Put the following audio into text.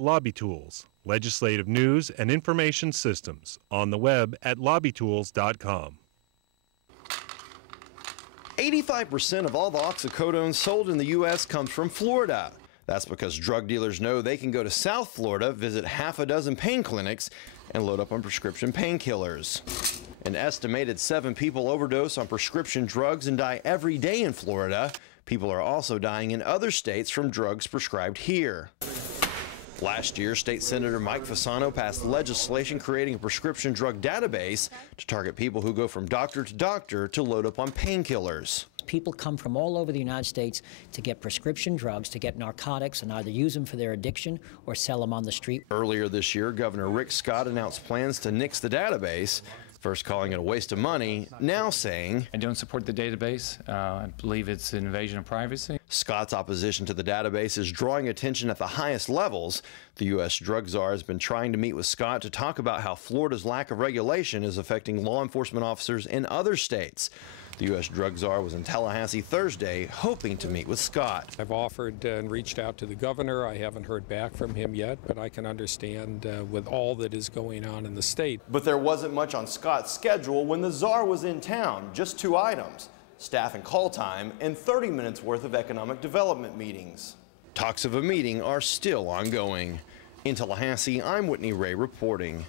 Lobby Tools, legislative news and information systems, on the web at lobbytools.com. 85% of all the oxycodone sold in the U.S. comes from Florida. That's because drug dealers know they can go to South Florida, visit half a dozen pain clinics, and load up on prescription painkillers. An estimated 7 people overdose on prescription drugs and die every day in Florida. People are also dying in other states from drugs prescribed here. Last year, State Senator Mike Fasano passed legislation creating a prescription drug database to target people who go from doctor to doctor to load up on painkillers. People come from all over the United States to get prescription drugs, to get narcotics, and either use them for their addiction or sell them on the street. Earlier this year, Governor Rick Scott announced plans to nix the database, first calling it a waste of money, now saying, "I don't support the database. I believe it's an invasion of privacy." Scott's opposition to the database is drawing attention at the highest levels. The U.S. drug czar has been trying to meet with Scott to talk about how Florida's lack of regulation is affecting law enforcement officers in other states. The U.S. drug czar was in Tallahassee Thursday, hoping to meet with Scott. I've offered and reached out to the governor. I haven't heard back from him yet, but I can understand with all that is going on in the state. But there wasn't much on Scott's schedule when the czar was in town, just 2 items: staff and call time and 30 minutes worth of economic development meetings. Talks of a meeting are still ongoing. In Tallahassee, I'm Whitney Ray reporting.